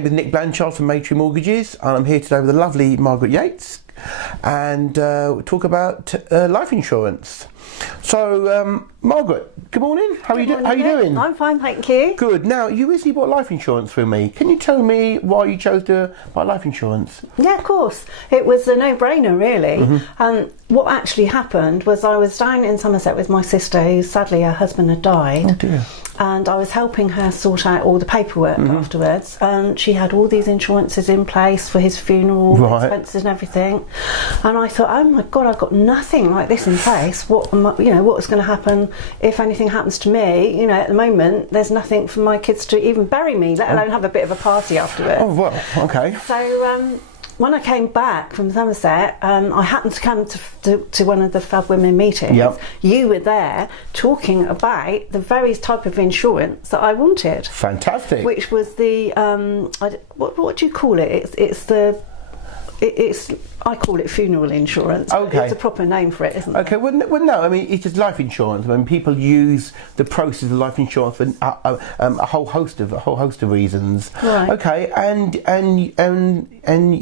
name is Nick Blanchard from Maytree Mortgages, and I'm here today with the lovely Margaret Yates, and we'll talk about life insurance. So, Margaret, good morning. How are you doing? I'm fine, thank you. Good. Now, you recently bought life insurance through me. Can you tell me why you chose to buy life insurance? Yeah, of course. It was a no-brainer, really. What actually happened was I was down in Somerset with my sister, who sadly her husband had died. Oh dear. And I was helping her sort out all the paperwork afterwards, and she had all these insurances in place for his funeral expenses and everything. And I thought, oh my God, I've got nothing like this in place. What is going to happen if anything happens to me? You know, at the moment, there's nothing for my kids to even bury me, let alone have a bit of a party afterwards. Oh well, okay. So when I came back from Somerset, I happened to come to one of the Fab Women meetings. Yep. You were there talking about the various type of insurance that I wanted. Fantastic. Which was the what do you call it? I call it funeral insurance. Okay. It's a proper name for it, isn't it? Okay, well no, I mean, it's just life insurance. I mean, people use the process of life insurance for a whole host of reasons. Right. Okay, and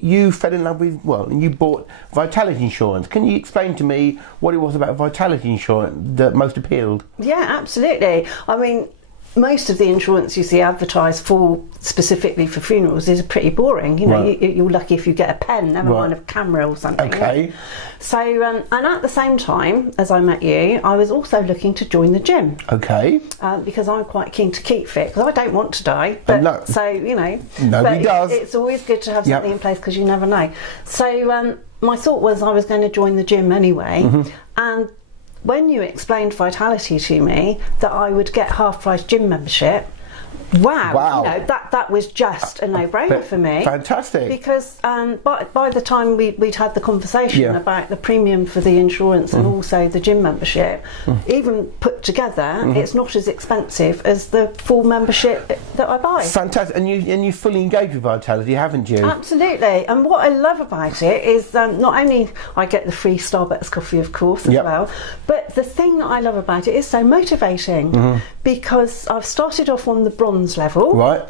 you fell in love with, and you bought Vitality Insurance. Can you explain to me what it was about Vitality Insurance that most appealed? Yeah, absolutely. I mean, most of the insurance you see advertised for specifically for funerals is pretty boring. You know, you're lucky if you get a pen, never mind a camera or something. Okay. So, and at the same time as I met you, I was also looking to join the gym. Okay. Because I'm quite keen to keep fit, because I don't want to die. But no. So, you know. Nobody does. It's always good to have something in place because you never know. So, my thought was I was going to join the gym anyway. And when you explained Vitality to me, that I would get half-price gym membership, wow. You know, that was just a no-brainer for me. Fantastic. Because by the time we'd had the conversation about the premium for the insurance and also the gym membership, even put together, it's not as expensive as the full membership that I buy. Fantastic. And you fully engaged with Vitality, haven't you? Absolutely. And what I love about it is not only I get the free Starbucks coffee, of course, as well, but the thing that I love about it is so motivating because I've started off on the bronze level. Right.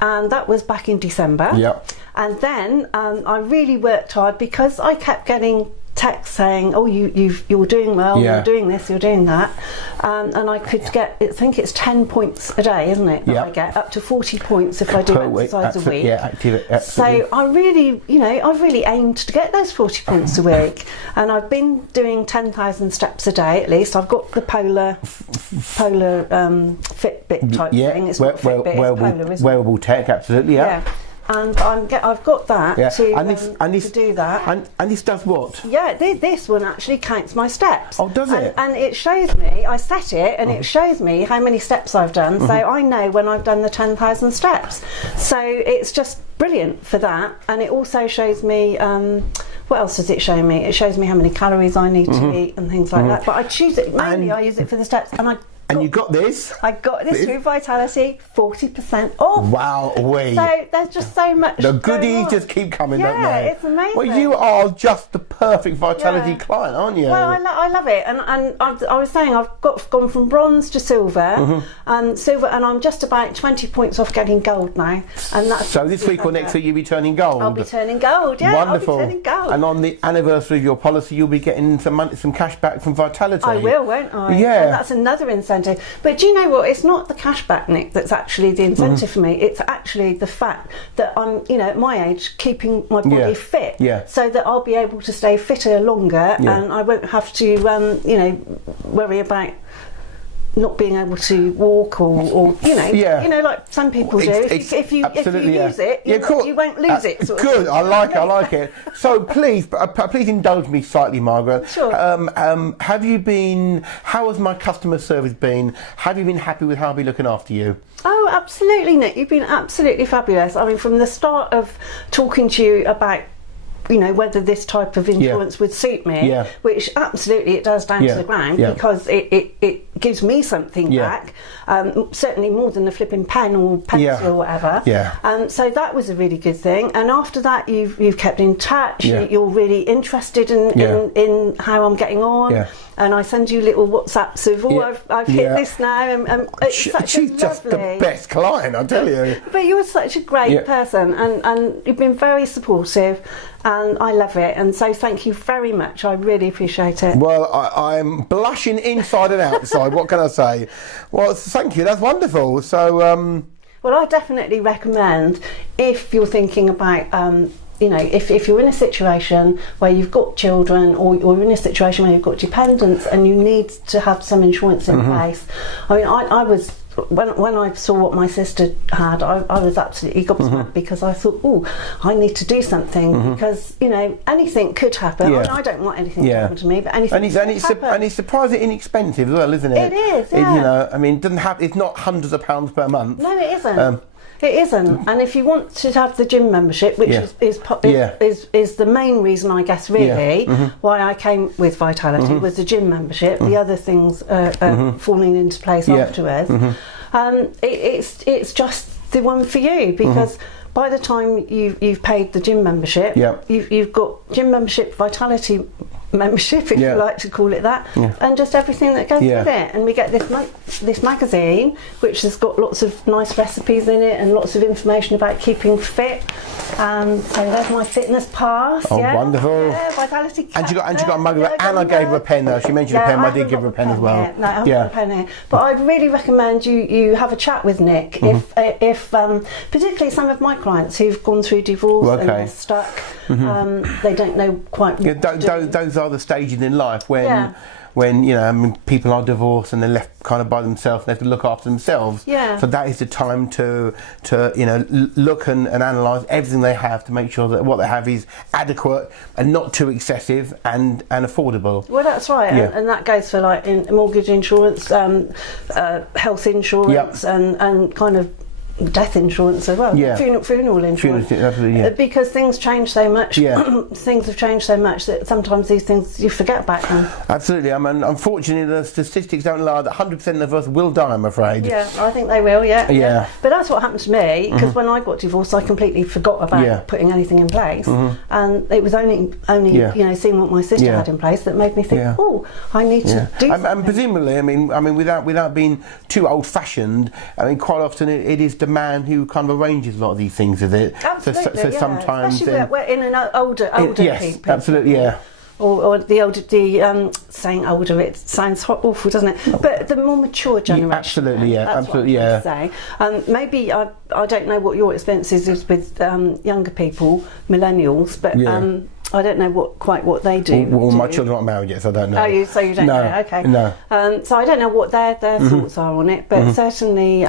And that was back in December. Yep. And then I really worked hard because I kept getting texts saying, "Oh, you're doing well. You're doing this. You're doing that," and I could get. I think it's 10 points a day, isn't it? That I get up to 40 points if I do exercise a week. Yeah, absolutely. So I really aimed to get those 40 points a week, and I've been doing 10,000 steps a day at least. I've got the polar Fitbit type thing. It's not Fitbit, it's polar, isn't it? Wearable tech, absolutely. Yeah. And I've got that to do that. And this does what? Yeah, this one actually counts my steps. Oh, does it? And it shows me, I set it, and it shows me how many steps I've done, so I know when I've done the 10,000 steps. So it's just brilliant for that. And it also shows me, what else does it show me? It shows me how many calories I need to eat and things like that. But I choose it, mainly I use it for the steps, and you got this? I got this through Vitality, 40% off. Wow, So there's just so much. The goodies just keep coming, don't they? Yeah, it's amazing. Well, you are just the perfect Vitality client, aren't you? Well, I love it, and I was saying I've gone from bronze to silver, and I'm just about 20 points off getting gold now, and that's so this week or next week you'll be turning gold. I'll be turning gold. Yeah, wonderful. I'll be turning gold. And on the anniversary of your policy, you'll be getting some cash back from Vitality. I will, won't I? Yeah, and that's another incentive. But do you know what? It's not the cash back, Nick, that's actually the incentive for me. It's actually the fact that I'm, at my age, keeping my body fit, so that I'll be able to stay fitter longer, and I won't have to, worry about not being able to walk or like some people do. If you use it, you won't lose it. Good, I like it. So please indulge me slightly, Margaret. Sure. How has my customer service been? Have you been happy with how I've been looking after you? Oh, absolutely, Nick. You've been absolutely fabulous. I mean, from the start of talking to you about whether this type of insurance would suit me, which absolutely it does down to the ground, because it gives me something back, certainly more than a flipping pen or pencil or whatever. So that was a really good thing. And after that, you've kept in touch. You're really interested in how I'm getting on. And I send you little WhatsApps of, I've hit this now. And it's she's just the best client, I tell you. But you're such a great person, and you've been very supportive, and I love it. And so thank you very much. I really appreciate it. Well, I'm blushing inside and outside. What can I say? Well, thank you. That's wonderful. So, well, I definitely recommend, if you're thinking about if you're in a situation where you've got children, or you're in a situation where you've got dependents and you need to have some insurance in place. I mean, I was, when I saw what my sister had, I was absolutely gobsmacked, because I thought, I need to do something, because anything could happen. I don't want anything to happen to me, but anything could happen. And it's surprisingly inexpensive as well, isn't it? It is, yeah. I mean, it's not hundreds of pounds per month. No, it isn't. It isn't, and if you want to have the gym membership, which is the main reason, I guess, really, why I came with Vitality, was the gym membership. The other things falling into place afterwards. It's just the one for you, because by the time you've paid the gym membership, you've got gym membership, Vitality membership, if you like to call it that, and just everything that goes with it. And we get this magazine, which has got lots of nice recipes in it and lots of information about keeping fit. So there's my fitness pass. Oh, wonderful! Yeah, Vitality. And you got a mug of it, and I gave her a pen though. She mentioned a pen. I did give her a pen as well. No, I haven't got a pen here. But I'd really recommend you have a chat with Nick, if particularly some of my clients who've gone through divorce and they're stuck. They don't know quite what to do. Those are the stages in life when people are divorced and they're left kind of by themselves and they have to look after themselves. So that is the time to look and analyse everything they have, to make sure that what they have is adequate and not too excessive and affordable. Well, that's right, and that goes for like mortgage insurance, health insurance, and kind of death insurance as well, funeral insurance, because things change so much. Things have changed so much that sometimes these things you forget about them. Absolutely. I mean, unfortunately, the statistics don't lie that 100% of us will die, I'm afraid. Yeah, I think they will. Yeah. But that's what happened to me, because when I got divorced, I completely forgot about putting anything in place, and it was only seeing what my sister had in place that made me think, I need to do something. And presumably, I mean, without being too old-fashioned, I mean, quite often it is the man who kind of arranges a lot of these things, is it? Absolutely, so sometimes especially we're in an older people. Absolutely, Or saying older, it sounds awful, doesn't it? But the more mature generation. Absolutely, that's absolutely, what I say. Maybe I don't know what your experience is with younger people, millennials, but I don't know what they do. Well, my children aren't married yet, so I don't know. Oh, so you don't know? Okay. No. So I don't know what their thoughts are on it, but certainly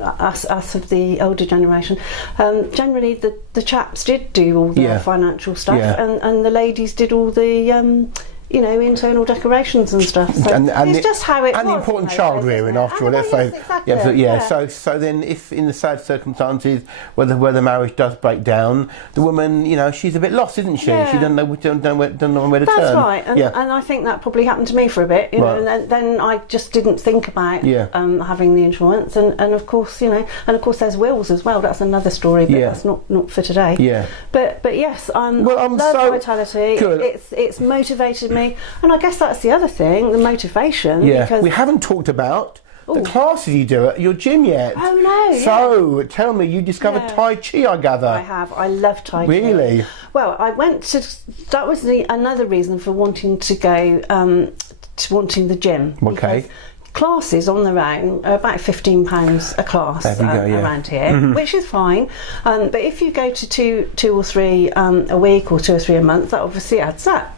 us of the older generation, generally the chaps did do all the financial stuff, and the ladies did all the internal decorations and stuff. So it's just how it was. And the important child rearing, after all. Let's say, exactly. So then, if in the sad circumstances where the marriage does break down, the woman, she's a bit lost, isn't she? She doesn't know where to turn. That's right. And I think that probably happened to me for a bit. And then I just didn't think about having the insurance, and of course, there's wills as well. That's another story, but that's not for today. But yes, I'm love Vitality. Good. It's motivated me. And I guess that's the other thing, the motivation. Because we haven't talked about the classes you do at your gym yet. Oh no! So tell me, you discovered Tai Chi, I gather. I have. I love Tai Chi. Really? Well, I went to. That was another reason for wanting to go to wanting the gym. Okay. Classes on their own are about £15 a class around here, which is fine. But if you go to two or three a week or 2 or 3 a month, that obviously adds up.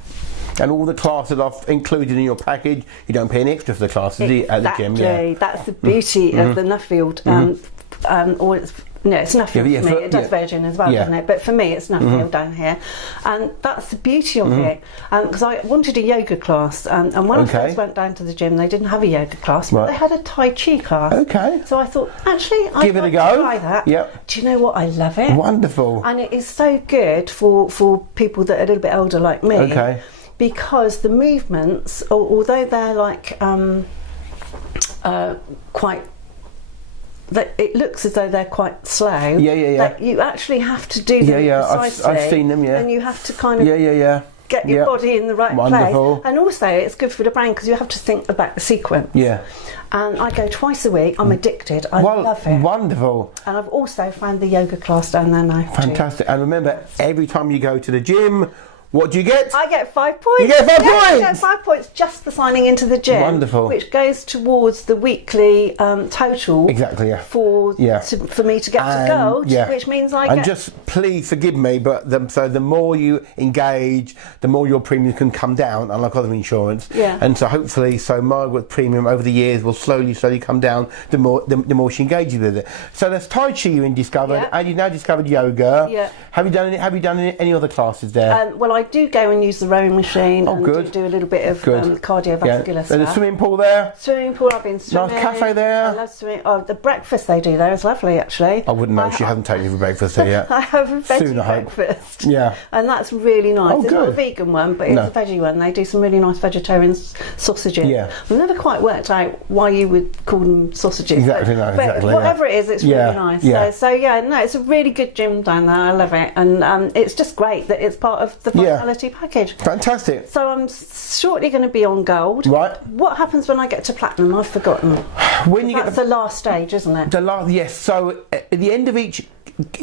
And all the classes are included in your package. You don't pay any extra for the classes at the gym. Exactly. That's the beauty of the Nuffield. Or it's Nuffield for me. It does Virgin as well, doesn't it? But for me, it's Nuffield down here, and that's the beauty of it. Because I wanted a yoga class, and when I first went down to the gym, they didn't have a yoga class, but they had a Tai Chi class. Okay. So I thought, actually, I'd like to try that. Yep. Do you know what? I love it. Wonderful. And it is so good for people that are a little bit older like me. Okay. Because the movements, although they're like quite. That it looks as though they're quite slow. Yeah. That you actually have to do them precisely. I've seen them. Yeah. And you have to kind of get your body in the right Wonderful. place. And also, it's good for the brain because you have to think about the sequence. Yeah. And I go twice a week. I'm addicted. I love it. Wonderful. And I've also found the yoga class down there now. Fantastic. And remember, every time you go to the gym, what do you get? I get 5 points. You get 5 points? I get 5 points just for signing into the gym. Wonderful. Which goes towards the weekly total. Exactly, yeah. For me to get to gold, which means I get... And just please forgive me, but the more you engage, the more your premium can come down, unlike other insurance. Yeah. And so hopefully, Margaret's premium over the years will slowly come down the more she engages with it. So there's Tai Chi you discovered, and you've now discovered yoga. Yeah. Have you done any other classes there? Well, I do go and use the rowing machine and good. do a little bit of cardiovascular stuff. There's a swimming pool there. Swimming pool, I've been swimming. Nice cafe there. I love swimming. Oh, the breakfast they do there is lovely, actually. I wouldn't know. She hasn't taken you for breakfast there yet. I have a veggie Soon, I hope. breakfast. Yeah. And that's really nice. Oh, it's good. not a vegan one, but it's a veggie one. They do some really nice vegetarian sausages. Yeah. I've never quite worked out why you would call them sausages. Exactly, but whatever it is, it's really nice. Yeah. So it's a really good gym down there. I love it. And it's just great that it's part of the Vitality package. Fantastic. So I'm shortly going to be on gold. Right. What happens when I get to platinum? I've forgotten. That's the last stage, isn't it? Yes. So at the end of each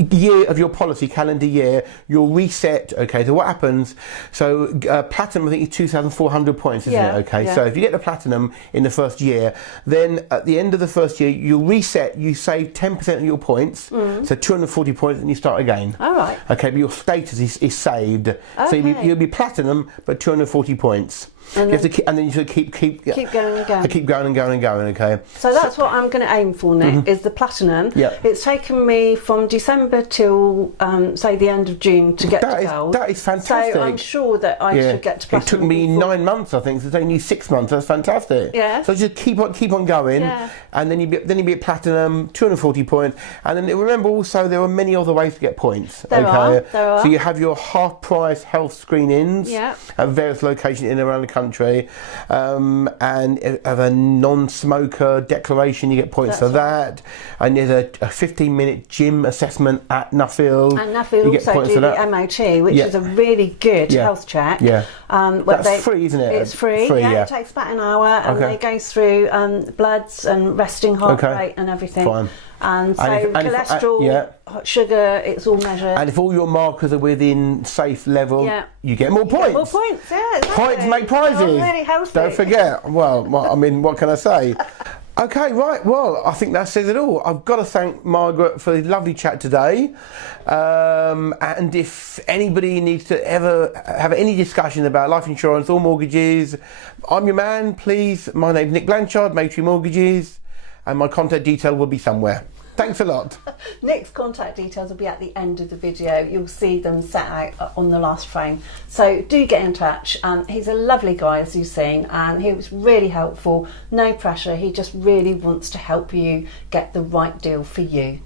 year of your policy, calendar year, you'll reset. Okay, so what happens? So platinum, I think, is 2,400 points, isn't it? Okay, so if you get the platinum in the first year, then at the end of the first year, you'll reset. You save 10% of your points, so 240 points, and you start again. All right. Okay, but your status is saved. Okay. So you'll be platinum, but 240 points. And then you have to keep going and going. Keep going and going and going. Okay. So that's what I'm going to aim for, Nick. Is the platinum. Yep. It's taken me from December till say the end of June to get to gold. That is fantastic. So I'm sure that I should get to platinum. It took me 9 months, I think. So it's only 6 months. That's fantastic. Yeah. So just keep on going, and then you be at platinum, 240 points, and then remember also there are many other ways to get points. There are. So you have your half price health screenings at various locations in and around the country, and of a non-smoker declaration, you get points for that. And there's a 15-minute gym assessment at Nuffield. And Nuffield also do the MOT, which is a really good health check. Yeah. That's free, isn't it? It's free. It takes about an hour, and they go through bloods and resting heart rate and everything. Fine. And so cholesterol, sugar, it's all measured. And if all your markers are within safe level, you get more points. More points, exactly. Points make prizes. Oh, really healthy. Don't forget. Well, I mean, what can I say? Okay, right. Well, I think that says it all. I've got to thank Margaret for the lovely chat today. And if anybody needs to ever have any discussion about life insurance or mortgages, I'm your man. Please, my name's Nick Blanchard, Maytree Mortgages, and my contact detail will be somewhere. Thanks a lot. Nick's contact details will be at the end of the video. You'll see them set out on the last frame. So do get in touch. He's a lovely guy, as you've seen, and he was really helpful. No pressure. He just really wants to help you get the right deal for you.